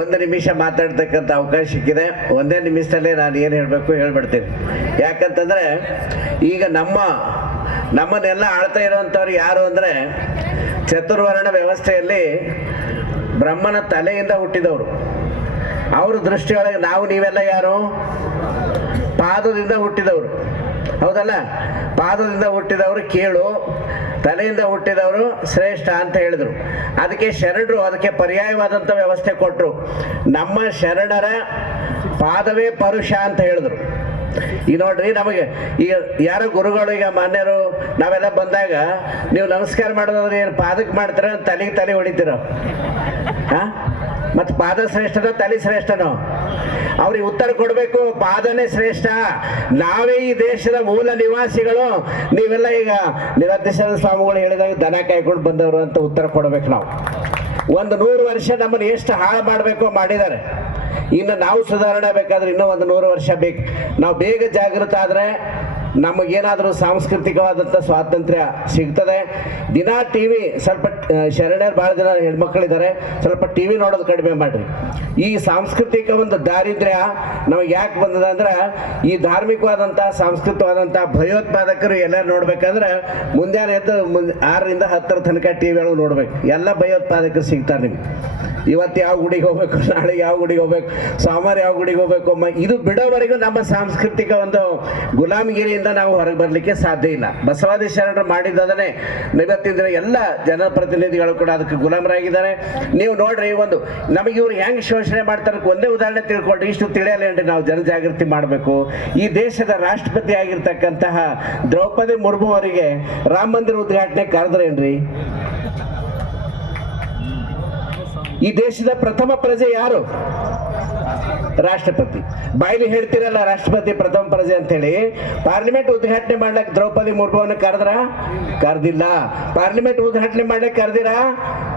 ಒಂದು ನಿಮಿಷ ಮಾತಾಡ್ತಕ್ಕಂಥ ಅವಕಾಶ ಸಿಕ್ಕಿದೆ. ಒಂದೇ ನಿಮಿಷದಲ್ಲೇ ನಾನು ಏನು ಹೇಳಬೇಕು ಹೇಳ್ಬಿಡ್ತೀನಿ. ಯಾಕಂತಂದರೆ ಈಗ ನಮ್ಮನ್ನೆಲ್ಲ ಆಳ್ತಾ ಇರುವಂಥವ್ರು ಯಾರು ಅಂದರೆ ಚತುರ್ವರ್ಣ ವ್ಯವಸ್ಥೆಯಲ್ಲಿ ಬ್ರಹ್ಮನ ತಲೆಯಿಂದ ಹುಟ್ಟಿದವರು. ಅವ್ರ ದೃಷ್ಟಿಯೊಳಗೆ ನಾವು ನೀವೆಲ್ಲ ಯಾರು? ಪಾದದಿಂದ ಹುಟ್ಟಿದವರು, ಹೌದಲ್ಲ? ಪಾದದಿಂದ ಹುಟ್ಟಿದವರು ಕೀಳು, ತಲೆಯಿಂದ ಹುಟ್ಟಿದವರು ಶ್ರೇಷ್ಠ ಅಂತ ಹೇಳಿದರು. ಅದಕ್ಕೆ ಶರಣರು ಅದಕ್ಕೆ ಪರ್ಯಾಯವಾದಂಥ ವ್ಯವಸ್ಥೆ ಕೊಟ್ಟರು. ನಮ್ಮ ಶರಣರ ಪಾದವೇ ಪರುಷ ಅಂತ ಹೇಳಿದ್ರು. ಈಗ ನೋಡ್ರಿ, ನಮಗೆ ಈಗ ಯಾರೋ ಗುರುಗಳು ಈಗ ಮಾನ್ಯರು ನಾವೆಲ್ಲ ಬಂದಾಗ ನೀವು ನಮಸ್ಕಾರ ಮಾಡೋದಾದ್ರೆ ಏನು ಪಾದಕ್ಕೆ ಮಾಡ್ತೀರ, ತಲೆ ಹೊಡಿತೀರೋ? ಹಾಂ, ಮತ್ತು ಪಾದ ಶ್ರೇಷ್ಠನೋ ತಲೆ ಶ್ರೇಷ್ಠನೋ? ಅವ್ರಿಗೆ ಉತ್ತರ ಕೊಡಬೇಕು, ಪಾದನೇ ಶ್ರೇಷ್ಠ. ನಾವೇ ಈ ದೇಶದ ಮೂಲ ನಿವಾಸಿಗಳು, ನೀವೆಲ್ಲ ಈಗ ನಿರಾದೇಶ್ವರ ಸ್ವಾಮಿಗಳು ಹೇಳಿದಾಗ ದನ ಕಾಯ್ಕೊಂಡು ಬಂದವರು ಅಂತ ಉತ್ತರ ಕೊಡಬೇಕು. ನಾವು 100 ವರ್ಷ ನಮ್ಮನ್ನು ಎಷ್ಟು ಹಾಳು ಮಾಡಬೇಕು ಮಾಡಿದ್ದಾರೆ. ಇನ್ನು ನಾವು ಸುಧಾರಣೆ ಬೇಕಾದ್ರೆ ಇನ್ನೂ 100 ವರ್ಷ ಬೇಕು. ನಾವು ಬೇಗ ಜಾಗೃತ ಆದರೆ ನಮಗೇನಾದರೂ ಸಾಂಸ್ಕೃತಿಕವಾದಂಥ ಸ್ವಾತಂತ್ರ್ಯ ಸಿಗ್ತದೆ. ದಿನ ಟಿ ವಿ ಸ್ವಲ್ಪ ಶರಣರು ಭಾಳ ಜನ ಹೆಣ್ಮಕ್ಳಿದ್ದಾರೆ, ಸ್ವಲ್ಪ ಟಿ ವಿ ನೋಡೋದು ಕಡಿಮೆ ಮಾಡಿರಿ. ಈ ಸಾಂಸ್ಕೃತಿಕ ಒಂದು ದಾರಿದ್ರ್ಯ ನಮಗೆ ಯಾಕೆ ಬಂದದ ಅಂದ್ರೆ, ಈ ಧಾರ್ಮಿಕವಾದಂಥ ಸಾಂಸ್ಕೃತಿಕವಾದಂಥ ಭಯೋತ್ಪಾದಕರು ಎಲ್ಲರೂ ನೋಡ್ಬೇಕಂದ್ರೆ ಮುಂಜಾನೆ ಎದ್ದು 6 ರಿಂದ 10 ತನಕ ಟಿ ವಿ ಒಳಗೆ ನೋಡ್ಬೇಕು. ಎಲ್ಲ ಭಯೋತ್ಪಾದಕರು ಸಿಗ್ತಾರೆ ನಿಮ್ಗೆ. ಇವತ್ತು ಯಾವ ಗುಡಿಗೆ ಹೋಗ್ಬೇಕು, ನಾಳೆ ಯಾವ ಗುಡಿಗೆ ಹೋಗ್ಬೇಕು, ಸೋಮವಾರ ಯಾವ ಗುಡಿಗೆ ಹೋಗ್ಬೇಕು, ಇದು ಬಿಡೋವರೆಗೂ ನಮ್ಮ ಸಾಂಸ್ಕೃತಿಕ ಒಂದು ಗುಲಾಮಗಿರಿಯಿಂದ ನಾವು ಹೊರಗೆ ಬರಲಿಕ್ಕೆ ಸಾಧ್ಯ ಇಲ್ಲ. ಬಸವಾದಿ ಶರಣರು ಮಾಡಿದ್ದದನ್ನೇ ಇವತ್ತಿನ ದಿನ ಎಲ್ಲ ಜನಪ್ರತಿನಿಧಿಗಳು ಕೂಡ ಅದಕ್ಕೆ ಗುಲಾಮರಾಗಿದ್ದಾರೆ. ನೀವು ನೋಡ್ರಿ, ನಮಗೆ ಇವ್ರು ಹೆಂಗೆ ಶೋಷಣೆ ಮಾಡ್ತಾರೆ ಒಂದೇ ಉದಾಹರಣೆ ತಿಳ್ಕೊಳ್ರಿ. ಇಷ್ಟು ತಿಳಿಯಲ್ಲೇನ್ರಿ ನಾವು ಜನಜಾಗೃತಿ ಮಾಡಬೇಕು. ಈ ದೇಶದ ರಾಷ್ಟ್ರಪತಿ ಆಗಿರ್ತಕ್ಕಂತಹ ದ್ರೌಪದಿ ಮುರ್ಮು ಅವರಿಗೆ ರಾಮ ಮಂದಿರ ಉದ್ಘಾಟನೆ ಕರೆದ್ರೇನ್ರಿ? ಈ ದೇಶದ ಪ್ರಥಮ ಪ್ರಜೆ ಯಾರು? ರಾಷ್ಟ್ರಪತಿ. ಬಾಯಿಲಿ ಹೇಳ್ತಿರಲ್ಲ ರಾಷ್ಟ್ರಪತಿ ಪ್ರಥಮ ಪ್ರಜೆ ಅಂತ ಹೇಳಿ. ಪಾರ್ಲಿಮೆಂಟ್ ಉದ್ಘಾಟನೆ ಮಾಡ್ಲಿಕ್ಕೆ ದ್ರೌಪದಿ ಮುರ್ಮುವನ್ನು ಕರೆದಿಲ್ಲ. ಪಾರ್ಲಿಮೆಂಟ್ ಉದ್ಘಾಟನೆ ಮಾಡ್ಲಿಕ್ಕೆ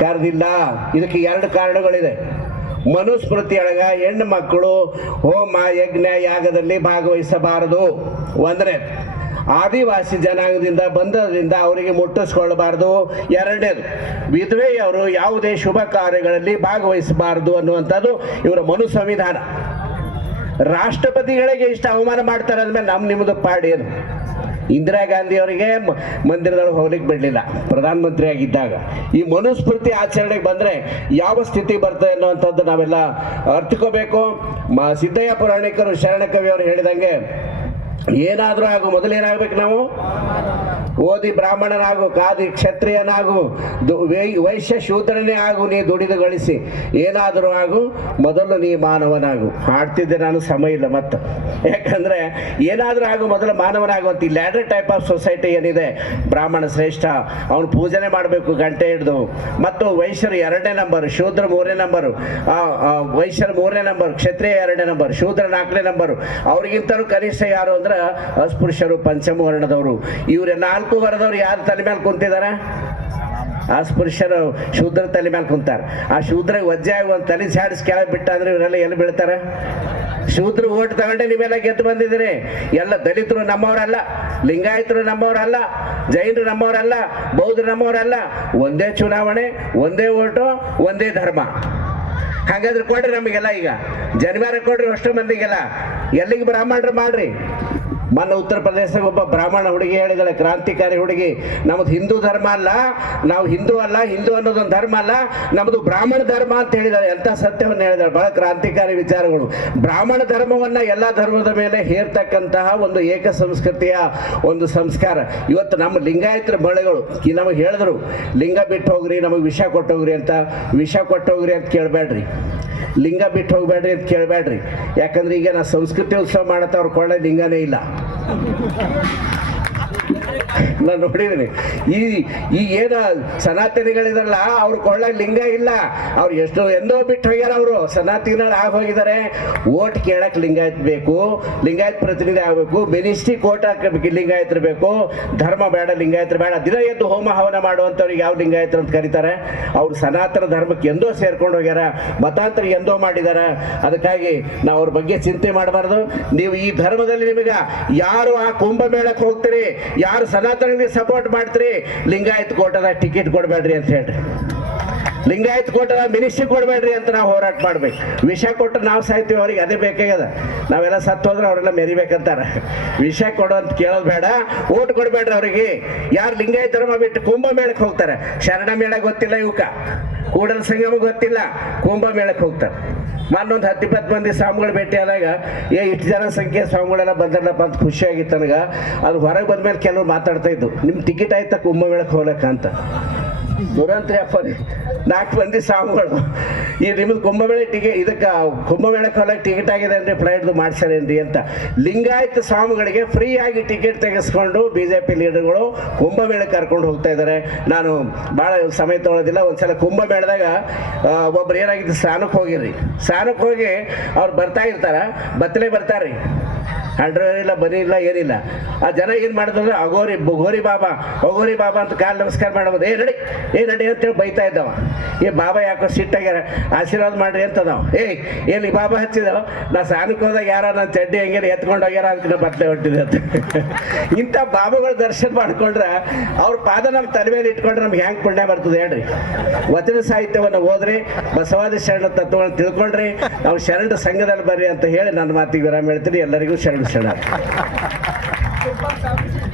ಕರೆದಿಲ್ಲ. ಇದಕ್ಕೆ 2 ಕಾರಣಗಳಿದೆ. ಮನುಸ್ಮೃತಿಯೊಳಗ ಹೆಣ್ಣು ಮಕ್ಕಳು ಹೋಮ ಯಜ್ಞ ಯಾಗದಲ್ಲಿ ಭಾಗವಹಿಸಬಾರದು. ಒಂದರೆ ಆದಿವಾಸಿ ಜನಾಂಗದಿಂದ ಬಂದದ್ರಿಂದ ಅವರಿಗೆ ಮುಟ್ಟಿಸ್ಕೊಳ್ಬಾರ್ದು. 2ನೇದು, ವಿಧವೆಯವರು ಯಾವುದೇ ಶುಭ ಕಾರ್ಯಗಳಲ್ಲಿ ಭಾಗವಹಿಸಬಾರದು ಅನ್ನುವಂಥದ್ದು ಇವರ ಮನು ಸಂವಿಧಾನ. ರಾಷ್ಟ್ರಪತಿಗಳಿಗೆ ಇಷ್ಟ ಅವಮಾನ ಮಾಡ್ತಾರೆ ಅಂದಮೇಲೆ ನಿಮ್ಮದು ಪಾಡೇನು? ಇಂದಿರಾ ಗಾಂಧಿ ಅವರಿಗೆ ಮಂದಿರದೊಳಗೆ ಹೋಗ್ಲಿಕ್ಕೆ ಬಿಡಲಿಲ್ಲ ಪ್ರಧಾನಮಂತ್ರಿ ಆಗಿದ್ದಾಗ. ಈ ಮನುಸ್ಮೃತಿ ಆಚರಣೆಗೆ ಬಂದರೆ ಯಾವ ಸ್ಥಿತಿ ಬರ್ತದೆ ಅನ್ನುವಂಥದ್ದು ನಾವೆಲ್ಲ ಅರ್ಥಕೋಬೇಕು. ಸಿದ್ದಯ್ಯ ಪುರಾಣಿಕರು ಶರಣಕವಿ ಅವರು ಹೇಳಿದಂಗೆ, ಏನಾದರೂ ಆಗು ಮೊದಲೇನಾಗಬೇಕು, ನಾವು ಓದಿ ಬ್ರಾಹ್ಮಣನಾಗು, ಕಾದಿ ಕ್ಷತ್ರಿಯನಾಗು, ವೈಶ್ಯ ಶೂದ್ರನೇ ಆಗು, ನೀ ದುಡಿದು ಗಳಿಸಿ, ಏನಾದರೂ ಆಗು, ಮೊದಲು ನೀ ಮಾನವನಾಗು. ಹಾಡ್ತಿದ್ದೆ ನಾನು, ಸಮಯ ಇಲ್ಲ ಮತ್ತು. ಯಾಕಂದರೆ ಏನಾದರೂ ಆಗು ಮೊದಲು ಮಾನವನಾಗುವಂತ ಈ ಲ್ಯಾಡರ್ ಟೈಪ್ ಆಫ್ ಸೊಸೈಟಿ ಏನಿದೆ, ಬ್ರಾಹ್ಮಣ ಶ್ರೇಷ್ಠ, ಅವನು ಪೂಜನೆ ಮಾಡಬೇಕು ಗಂಟೆ ಹಿಡಿದು, ಮತ್ತು ವೈಶ್ಯರು 2ನೇ ನಂಬರ್, ಶೂದ್ರ 3ನೇ ನಂಬರು, ವೈಶ್ಯರು 3ನೇ ನಂಬರ್, ಕ್ಷತ್ರಿಯ 2ನೇ ನಂಬರ್, ಶೂದ್ರ 4ನೇ ನಂಬರು. ಅವ್ರಿಗಿಂತಲೂ ಕನಿಷ್ಠ ಯಾರು ಅಂದ್ರೆ ಅಸ್ಪೃಶ್ಯರು, ಪಂಚಮ ವರ್ಣದವರು. ಇವ್ರ 4 ವರ್ಣದವ್ರು ಯಾರು ತಲೆ ಮೇಲೆ ಕುಂತಿದಾರ? ಅಸ್ಪೃಶ್ಯರು ಶೂದ್ರ ತಲೆ ಮೇಲೆ ಕುಂತಾರ. ಆ ಶೂದ್ರ ವಜ್ಜೆ ಆಗಿ ಒಂದು ತಲೆ ಸಾಡಿಸಿ ಕೆಳಗೆ ಬಿಟ್ಟ ಅಂದ್ರೆ ಇವರೆಲ್ಲ ಎಲ್ಲಿ ಬೀಳ್ತಾರೆ? ಶೂದ್ರ ಓಟ್ ತಗೊಂಡೆ ನೀವೆಲ್ಲ ಗೆದ್ದು ಬಂದಿದ್ದೀರಿ. ಎಲ್ಲ ದಲಿತರು ನಮ್ಮವರಲ್ಲ, ಲಿಂಗಾಯತರು ನಮ್ಮವರಲ್ಲ, ಜೈನರು ನಮ್ಮವರಲ್ಲ, ಬೌದ್ಧರು ನಮ್ಮವರಲ್ಲ. ಒಂದೇ ಚುನಾವಣೆ, ಒಂದೇ ಓಟು, ಒಂದೇ ಧರ್ಮ. ಹಾಗಾದ್ರೆ ಕೊಡ್ರಿ ನಮಗೆಲ್ಲ, ಈಗ ಜನಿವಾರ ಕೊಡ್ರಿ ಅಷ್ಟು ಮಂದಿಗೆಲ್ಲ. ಎಲ್ಲಿಗೆ ಬ್ರಾಹ್ಮಣರು ಮಾಡ್ರಿ. ಮೊನ್ನೆ ಉತ್ತರ ಪ್ರದೇಶದಾಗ ಒಬ್ಬ ಬ್ರಾಹ್ಮಣ ಹುಡುಗಿ ಹೇಳಿದಾಳೆ, ಕ್ರಾಂತಿಕಾರಿ ಹುಡುಗಿ, ನಮ್ಮದು ಹಿಂದೂ ಧರ್ಮ ಅಲ್ಲ, ನಾವು ಹಿಂದೂ ಅಲ್ಲ, ಹಿಂದೂ ಅನ್ನೋದೊಂದು ಧರ್ಮ ಅಲ್ಲ, ನಮ್ಮದು ಬ್ರಾಹ್ಮಣ ಧರ್ಮ ಅಂತ ಹೇಳಿದಾಳೆ. ಎಂಥ ಸತ್ಯವನ್ನು ಹೇಳಿದಾಳೆ. ಬಹಳ ಕ್ರಾಂತಿಕಾರಿ ವಿಚಾರಗಳು. ಬ್ರಾಹ್ಮಣ ಧರ್ಮವನ್ನು ಎಲ್ಲ ಧರ್ಮದ ಮೇಲೆ ಹೇರ್ತಕ್ಕಂತಹ ಒಂದು ಏಕ ಸಂಸ್ಕೃತಿಯ ಒಂದು ಸಂಸ್ಕಾರ. ಇವತ್ತು ನಮ್ಮ ಲಿಂಗಾಯತರ ಬಳೆಗಳು ನಮಗೆ ಹೇಳಿದ್ರು, ಲಿಂಗ ಬಿಟ್ಟು ಹೋಗ್ರಿ, ನಮಗೆ ವಿಷ ಕೊಟ್ಟೋಗ್ರಿ ಅಂತ. ವಿಷ ಕೊಟ್ಟೋಗ್ರಿ ಅಂತ ಕೇಳಬೇಡ್ರಿ, ಲಿಂಗ ಬಿಟ್ಟು ಹೋಗ್ಬೇಡ್ರಿ ಅಂತ ಕೇಳಬೇಡ್ರಿ. ಯಾಕಂದ್ರೆ ಈಗ ನಾ ಸಂಸ್ಕೃತಿ ಉತ್ಸವ ಮಾಡತ್ತ ಅವ್ರ ಕೊಳ್ಳೆ ಲಿಂಗನೇ ಇಲ್ಲ. ನಾನು ನೋಡಿದ್ದೀನಿ. ಈ ಏನು ಸನಾತನಿಗಳಿದಾರಲ್ಲ, ಅವ್ರು ಕೊಳ್ಳ ಲಿಂಗ ಇಲ್ಲ. ಅವ್ರು ಎಂದೋ ಬಿಟ್ಟು ಹೋಗ್ಯಾರ. ಅವರು ಸನಾತನಿಗಳು ಆಗಿ ಹೋಗಿದ್ದಾರೆ. ಓಟ್ ಕೇಳಕ್ಕೆ ಲಿಂಗಾಯತ್ ಬೇಕು, ಲಿಂಗಾಯತ್ ಪ್ರತಿನಿಧಿ ಆಗಬೇಕು, ಮಿನಿಸ್ಟ್ರಿ ಕೋಟ್ ಹಾಕಬೇಕು, ಲಿಂಗಾಯತರು ಬೇಕು. ಧರ್ಮ ಬೇಡ, ಲಿಂಗಾಯತರು ಬೇಡ. ದಿನ ಎದ್ದು ಹೋಮ ಹವನ ಮಾಡುವಂಥವ್ರಿಗೆ ಯಾವ ಲಿಂಗಾಯತರು ಅಂತ ಕರೀತಾರೆ? ಅವ್ರು ಸನಾತನ ಧರ್ಮಕ್ಕೆ ಎಂದೋ ಸೇರ್ಕೊಂಡು ಹೋಗ್ಯಾರ, ಮತಾಂತರ ಎಂದೋ ಮಾಡಿದ್ದಾರೆ. ಅದಕ್ಕಾಗಿ ನಾವು ಅವ್ರ ಬಗ್ಗೆ ಚಿಂತೆ ಮಾಡಬಾರ್ದು. ನೀವು ಈ ಧರ್ಮದಲ್ಲಿ ನಿಮಗೆ ಯಾರು ಆ ಕುಂಭಮೇಳಕ್ಕೆ ಹೋಗ್ತೀರಿ, ಯಾರು ಸನಾತನಿಗೆ ಸಪೋರ್ಟ್ ಮಾಡ್ತೀರಿ, ಲಿಂಗಾಯತ್ ಕೋಟದ ಟಿಕೆಟ್ ಕೊಡಬೇಡ್ರಿ ಅಂತ ಹೇಳ್ರಿ. ಲಿಂಗಾಯತ್ ಕೊಟ್ಟ ಮಿನಿಸ್ಟ್ರಿ ಕೊಡಬೇಡ್ರಿ ಅಂತ ನಾವು ಹೋರಾಟ ಮಾಡ್ಬೇಕು. ವಿಷ ಕೊಟ್ಟು ನಾವು ಸಾಯ್ತೀವಿ, ಅವ್ರಿಗೆ ಅದೇ ಬೇಕಾಗ್ಯದ. ನಾವೆಲ್ಲ ಸತ್ತು ಹೋದ್ರೆ ಅವರೆಲ್ಲ ಮೆರಿಬೇಕಂತಾರ. ವಿಷ ಕೊಡು ಅಂತ ಕೇಳೋದು ಬೇಡ, ಓಟ್ ಕೊಡಬೇಡ್ರಿ ಅವರಿಗೆ. ಯಾರು ಲಿಂಗಾಯತ ಧರ್ಮ ಬಿಟ್ಟು ಕುಂಭಮೇಳಕ್ಕೆ ಹೋಗ್ತಾರೆ, ಶರಣ ಮೇಳ ಗೊತ್ತಿಲ್ಲ ಇವಕ್ಕ, ಕೂಡಲ ಸಂಗಮ ಗೊತ್ತಿಲ್ಲ, ಕುಂಭಮೇಳಕ್ಕೆ ಹೋಗ್ತಾರೆ. ಮೊನ್ನೊಂದು 10-20 ಮಂದಿ ಸ್ವಾಮಿಗಳು ಭೇಟಿ ಆದಾಗ ಇಷ್ಟು ಜನ ಸಂಖ್ಯೆ ಸ್ವಾಮಿಗಳೆಲ್ಲ ಬಂದ್ರಲ್ಲಪ್ಪ ಅಂತ ಖುಷಿಯಾಗಿತ್ತು ನನಗೆ. ಅದು ಹೊರಗೆ ಬಂದ್ಮೇಲೆ ಕೆಲವ್ರು ಮಾತಾಡ್ತಾ ಇದ್ದು, ನಿಮ್ಮ ಟಿಕೆಟ್ ಆಯ್ತಾ ಕುಂಭಮೇಳಕ್ಕೆ ಹೋಗ್ಲಕ್ಕ ಅಂತ. ದುರಂತ್ರಿ ಅಪ್ಪ, 4 ಮಂದಿ ಸ್ವಾಮಿಗಳು ಈ ನಿಮ್ಮದು ಕುಂಭಮೇಳ ಟಿಕೆಟ್, ಇದಕ್ಕೆ ಕುಂಭಮೇಳಕ್ಕೆ ಹೋಗಕ್ಕೆ ಟಿಕೆಟ್ ಆಗಿದೆ ಅಂದರೆ ಫ್ಲೈಟ್ದು ಮಾಡ್ಸಾರೇನ್ರಿ ಅಂತ. ಲಿಂಗಾಯತ ಸ್ವಾಮಿಗಳಿಗೆ ಫ್ರೀಯಾಗಿ ಟಿಕೆಟ್ ತೆಗೆಸ್ಕೊಂಡು BJP ಲೀಡರ್ಗಳು ಕುಂಭಮೇಳಕ್ಕೆ ಕರ್ಕೊಂಡು ಹೋಗ್ತಾ ಇದ್ದಾರೆ. ನಾನು ಭಾಳ ಸಮಯ ತೊಗೊಳೋದಿಲ್ಲ. ಒಂದ್ಸಲ ಕುಂಭಮೇಳದಾಗ ಒಬ್ರು ಏನಾಗಿದ್ದು ಸ್ನಾನಕ್ಕೆ ಹೋಗಿರ್ರಿ, ಸ್ನಾನಕ್ಕೆ ಹೋಗಿ ಅವ್ರು ಬರ್ತಾ ಇರ್ತಾರ, ಬತ್ತಲೇ ಬರ್ತಾರ್ರಿ, ಅಂಡ್ರವೇರ್ ಇಲ್ಲ, ಬರೀ ಇಲ್ಲ, ಏನಿಲ್ಲ. ಆ ಜನ ಏನು ಮಾಡಿದ್ರೆ ಅಗೋರಿ ಬಾಬಾ ಅಂತ ಕಾಲು ನಮಸ್ಕಾರ ಮಾಡ್ಬೋದು. ಏ ನಡಿ ಅಂತೇಳಿ ಬೈತಾ ಇದ್ದವ. ಈ ಬಾಬಾ ಯಾಕೋ ಸಿಟ್ಟಾಗ್ಯಾರ, ಆಶೀರ್ವಾದ ಮಾಡ್ರಿ ಅಂತ ನಾವು. ಏನು ಬಾಬಾ ಹಚ್ಚಿದವ, ನಾ ಸ್ನಾನಕ್ಕೆ ಹೋದಾಗ ಯಾರ ನನ್ನ ಚಡ್ಡಿ ಹೆಂಗೇನು ಎತ್ಕೊಂಡು ಹೋಗ್ಯಾರ ಅಂತ ಬತ್ತಲೆ ಹೊಟ್ಟಿದೆ ಅಂತ. ಇಂಥ ಬಾಬಾಗಳ ದರ್ಶನ ಮಾಡ್ಕೊಂಡ್ರೆ ಅವ್ರ ಪಾದ ನಮ್ಮ ತಲೆ ಮೇಲೆ ಇಟ್ಕೊಂಡ್ರೆ ನಮ್ಗೆ ಹೆಂಗೆ ಪುಣ್ಯ ಬರ್ತದೆ ಹೇಳ್ರಿ. ವಚನ ಸಾಹಿತ್ಯವನ್ನು ಓದ್ರಿ, ಬಸವಾದಿ ಶರಣ ತತ್ವಗಳನ್ನು ತಿಳ್ಕೊಂಡ್ರಿ, ನಾವು ಶರಣ ಸಂಘದಲ್ಲಿ ಬರ್ರಿ ಅಂತ ಹೇಳಿ ನನ್ನ ಮಾತಿಗೆ ವಿರಾಮ ಹೇಳ್ತೀನಿ. ಎಲ್ಲರಿಗೂ ಶರಣ.